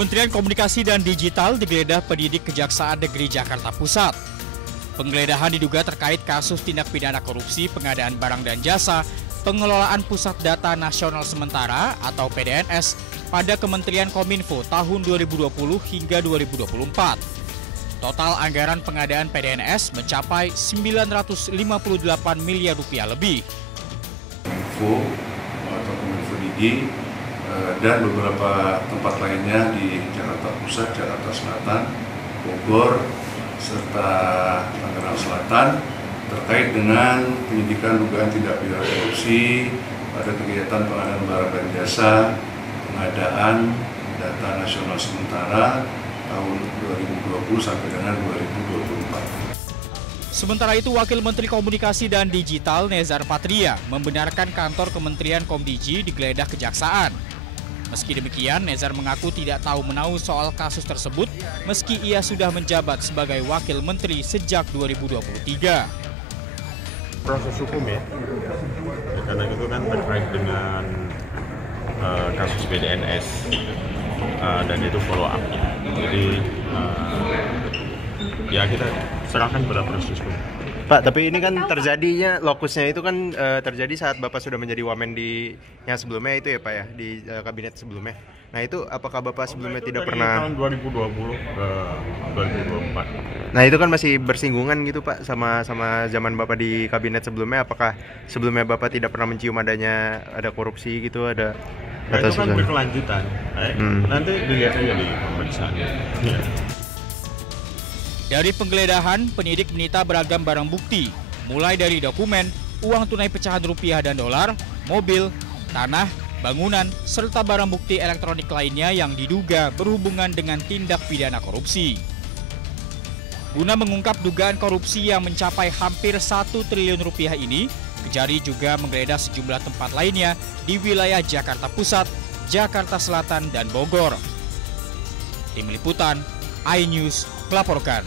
Kementerian Komunikasi dan Digital digeledah penyidik Kejaksaan Negeri Jakarta Pusat. Penggeledahan diduga terkait kasus tindak pidana korupsi pengadaan barang dan jasa pengelolaan Pusat Data Nasional Sementara atau PDNS pada Kementerian Kominfo tahun 2020 hingga 2024. Total anggaran pengadaan PDNS mencapai 958 miliar rupiah lebih. Kominfo atau Kominfo Digi dan beberapa tempat lainnya di Jakarta Pusat, Jakarta Selatan, Bogor, serta Tangerang Selatan terkait dengan penyidikan dugaan tindak pidana korupsi pada kegiatan pengadaan barang dan jasa pengadaan data nasional sementara tahun 2020 sampai dengan 2024. Sementara itu, Wakil Menteri Komunikasi dan Digital Nezar Patria membenarkan kantor Kementerian Komdigi digeledah kejaksaan. Meski demikian, Nezar mengaku tidak tahu menahu soal kasus tersebut meski ia sudah menjabat sebagai Wakil Menteri sejak 2023. Proses hukum ya, karena itu kan terkait dengan kasus PDNS dan itu follow up. Jadi ya kita serahkan pada proses hukum. Pak, tapi ini kan terjadinya lokusnya itu kan terjadi saat Bapak sudah menjadi Wamen di yang sebelumnya itu ya Pak ya, di kabinet sebelumnya. Nah itu apakah Bapak sebelumnya tidak pernah tahun 2020 ke 2024. Nah itu kan masih bersinggungan gitu Pak sama zaman Bapak di kabinet sebelumnya. Apakah sebelumnya Bapak tidak pernah mencium ada korupsi gitu, ada itu kan berkelanjutan. Nanti dilihat aja di pemeriksaan. Ya. Dari penggeledahan, penyidik menyita beragam barang bukti, mulai dari dokumen, uang tunai pecahan rupiah dan dolar, mobil, tanah, bangunan, serta barang bukti elektronik lainnya yang diduga berhubungan dengan tindak pidana korupsi. Guna mengungkap dugaan korupsi yang mencapai hampir 1 triliun rupiah ini, Kejari juga menggeledah sejumlah tempat lainnya di wilayah Jakarta Pusat, Jakarta Selatan, dan Bogor. Tim Liputan, iNews melaporkan.